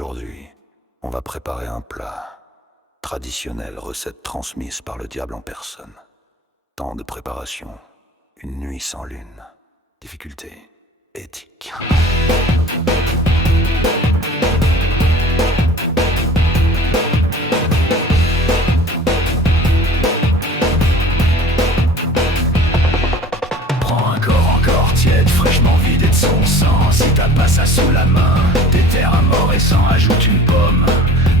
Aujourd'hui, on va préparer un plat. Traditionnelle recette transmise par le diable en personne. Temps de préparation, une nuit sans lune. Difficulté, éthique. Prends un corps encore tiède, fraîchement vidé de son sang. Si t'as pas ça sous la main, déterre un mort et sang, ajoute une pomme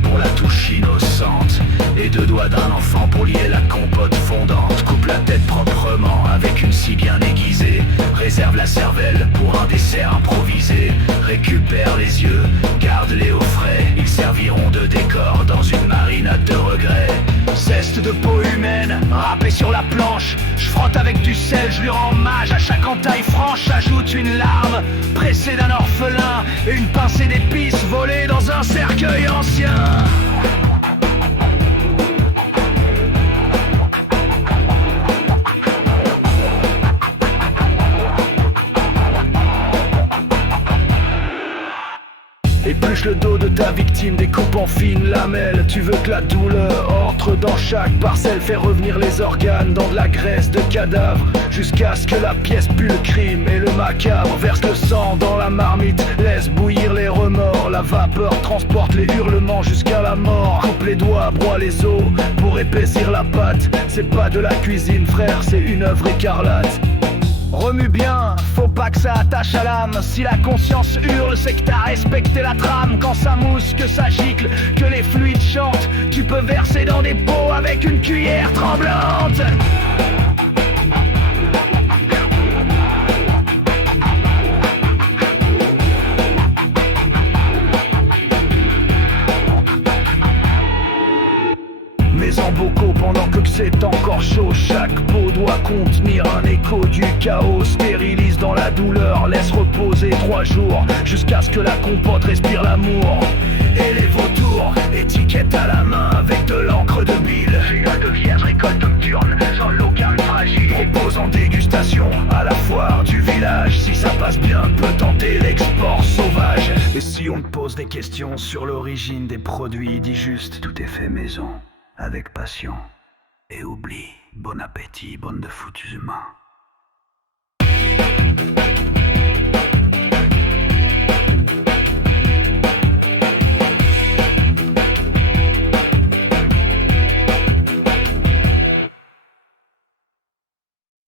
pour la touche innocente et deux doigts d'un enfant pour lier la compote fondante. Coupe la tête proprement avec une scie bien aiguisée. Réserve la cervelle pour un dessert improvisé. Récupère les yeux, garde-les au frais. Ils serviront de décor dans une marinade de regret. Zeste de peau humaine, râpé sur la planche. Je frotte avec du sel, je lui rends hommage à chaque entaille franche. Ajoute une larme, pressée d'un orphelin, et une pincée d'épices volée dans un cercueil ancien. Épluche le dos de ta victime, découpe en fines lamelles. Tu veux que la douleur entre dans chaque parcelle. Fais revenir les organes dans de la graisse de cadavre, jusqu'à ce que la pièce pue le crime et le macabre. Verse le sang dans la marmite, laisse bouillir les remords. La vapeur transporte les hurlements jusqu'à la mort. Coupe les doigts, broie les os pour épaissir la pâte. C'est pas de la cuisine frère, c'est une œuvre écarlate. Remue bien, faut pas que ça attache à l'âme. Si la conscience hurle, c'est que t'as respecté la trame. Quand ça mousse, que ça gicle, que les fluides chantent, tu peux verser dans des pots avec une cuillère tremblante. Mais en bocaux pendant que c'est encore chaud. Chaque pot doit contenir un écho du chaos. Stérilise dans la douleur, laisse reposer 3 jours, jusqu'à ce que la compote respire l'amour. Et les vautours, étiquette à la main avec de l'encre de bile. Finale de vierge, récolte nocturne, sans local fragile. Propose en dégustation à la foire du village. Si ça passe bien, peut tenter l'export sauvage. Et si on te pose des questions sur l'origine des produits, dis juste tout est fait maison, avec passion. Et oublie, bon appétit, bande de foutus humains.